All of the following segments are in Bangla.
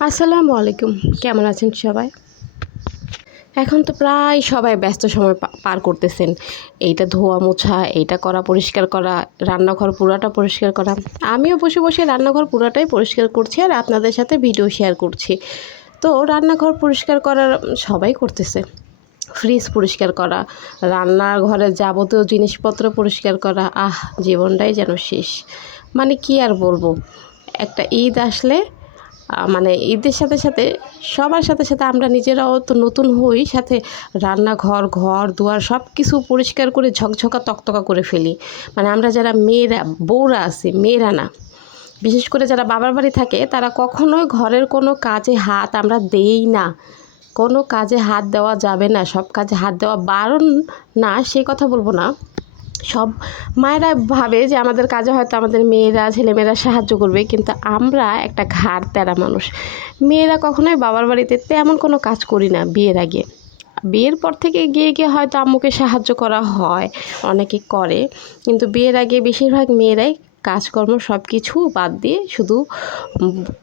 আসসালামু আলাইকুম। কেমন আছেন সবাই? এখন তো প্রায় সবাই ব্যস্ত সময় পার করতেছেন। এইটা ধোয়া মোছা, এইটা করা, পরিষ্কার করা, রান্নাঘর পুরাটা পরিষ্কার করা। আমিও বসে বসে রান্নাঘর পুরাটাই পরিষ্কার করছি আর আপনাদের সাথে ভিডিও শেয়ার করছি। তো রান্নাঘর পরিষ্কার করার সবাই করতেছে। ফ্রিজ পরিষ্কার করা, রান্নাঘরের যাবতীয় জিনিসপত্র পরিষ্কার করা, আহ, জীবনটাই যেন শেষ। মানে কি আর বলব? একটা ঈদ আসলে মানে ঈদের সাথে সাথে, সবার সাথে সাথে আমরা নিজেরাও তো নতুন হই, সাথে রান্নাঘর, ঘর, দুয়ার সব কিছু পরিষ্কার করে ঝকঝকা, তকতকা করে ফেলি। মানে আমরা যারা মেয়েরা, বউরা আছি, মেয়েরা না, বিশেষ করে যারা বাবার বাড়ি থাকে, তারা কখনোই ঘরের কোনো কাজে হাত আমরা দেই না। কোনো কাজে হাত দেওয়া যাবে না, সব কাজে হাত দেওয়া বারণ না সেই কথা বলব না। সব মায়েরা ভাবে যে আমাদের কাজে হয়তো আমাদের মেয়েরা, ছেলেমেয়েরা সাহায্য করবে, কিন্তু আমরা একটা ঘাড় তেরা মানুষ। মেয়েরা কখনোই বাবার বাড়িতে তেমন কোনো কাজ করি না বিয়ের আগে। বিয়ের পর থেকে গিয়ে গিয়ে হয়তো আম্মুকে সাহায্য করা হয়, অনেকে করে, কিন্তু বিয়ের আগে বেশিরভাগ মেয়েরাই কাজকর্ম সব কিছু বাদ দিয়ে শুধু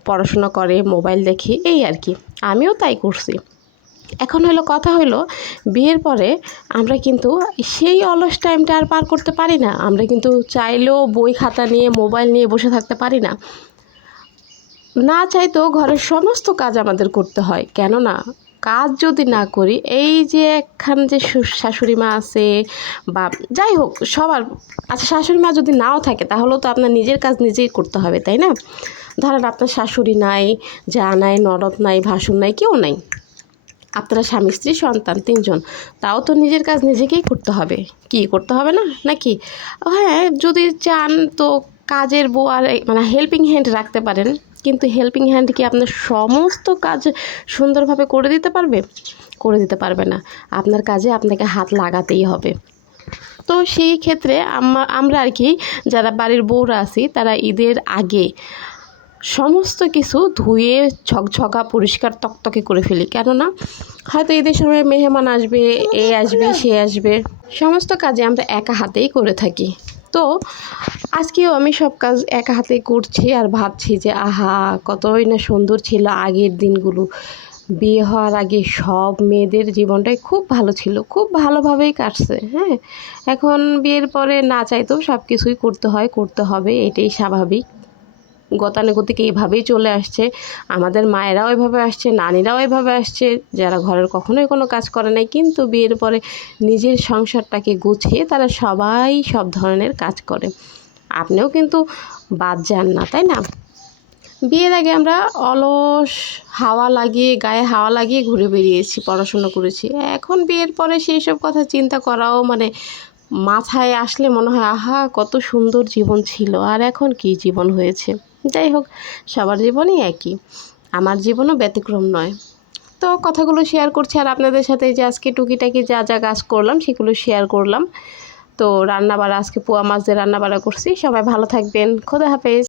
পড়াশোনা করে, মোবাইল দেখে, এই আর কি। আমিও তাই করছি। এখন হলো কথা হলো, বিয়ের পরে আমরা কিন্তু সেই অলস টাইমটা আর পার করতে পারি না। আমরা কিন্তু চাইলেও বই খাতা নিয়ে মোবাইল নিয়ে বসে থাকতে পারি না। না চাইতেও ঘরের সমস্ত কাজ আমাদের করতে হয়। কেননা, কাজ যদি না করি, এই যে একখান যে শাশুড়ি মা আছে বা যাই হোক, সবার আচ্ছা শাশুড়ি মা যদি নাও থাকে, তাহলেও তো আপনার নিজের কাজ নিজেই করতে হবে, তাই না? ধরেন আপনার শাশুড়ি নাই, যা নাই নরদ নাই, ভাসুর নাই, কেউ নাই। আপনারা স্বামী, স্ত্রী, সন্তান, তিনজন, তাও তো নিজের কাজ নিজেকেই করতে হবে। কি করতে হবে না? নাকি? হ্যাঁ যদি চান তো কাজের বউ আর মানে হেল্পিং হ্যান্ড রাখতে পারেন। কিন্তু হেল্পিং হ্যান্ড কি আপনার সমস্ত কাজ সুন্দরভাবে করে দিতে পারবে? করে দিতে পারবে না। আপনার কাজে আপনাকে হাত লাগাতেই হবে। তো সেই ক্ষেত্রে আমা- আমরা আর কি, যারা বাড়ির বউরা আছি, তারা ঈদের আগে সমস্ত কিছু ধুয়ে ঝকঝকা পরিষ্কার তকতকে করে ফেলি। কেননা হয়তো ঈদের সময় মেহমান আসবে, এ আসবে, সে আসবে। সমস্ত কাজে আমরা একা হাতেই করে থাকি। তো আজকেও আমি সব কাজ একা হাতেই করছি আর ভাবছি যে, আহা, কতই না সুন্দর ছিল আগের দিনগুলো। বিয়ে হওয়ার আগে সব মেয়েদের জীবনটাই খুব ভালো ছিল, খুব ভালোভাবেই কাটছে হ্যাঁ। এখন বিয়ের পরে না চাইতেও সব কিছুই করতে হয়, করতে হবে, এটাই স্বাভাবিক। গতানুগতিক এইভাবেই চলে আসছে। আমাদের মায়েরাও এভাবে আসছে, নানিরাও এভাবে আসছে, যারা ঘরের কখনোই কোনো কাজ করে নাই, কিন্তু বিয়ের পরে নিজের সংসারটাকে গুছিয়ে তারা সবাই সব ধরনের কাজ করে। আপনিও কিন্তু বাদ যান না, তাই না? বিয়ের আগে আমরা অলস হাওয়া লাগিয়ে, গায়ে হাওয়া লাগিয়ে ঘুরে বেরিয়েছি, পড়াশুনো করেছি। এখন বিয়ের পরে সেই সব কথা চিন্তা করাও মানে মাথায় আসলে মনে হয়, আহা, কত সুন্দর জীবন ছিল, আর এখন কি জীবন হয়েছে? যাই হোক, সবার জীবনই একই। আমার জীবনও ব্যতিক্রম নয়। তো কথাগুলো শেয়ার করছি আর আপনাদের সাথে যে আজকে টুকিটাকি যা যা কাজ করলাম, সেগুলো শেয়ার করলাম। তো রান্নাবাড়া, আজকে পোয়া মাছ দিয়ে রান্নাবাড়া করছি। সবাই ভালো থাকবেন। খোদা হাফেজ।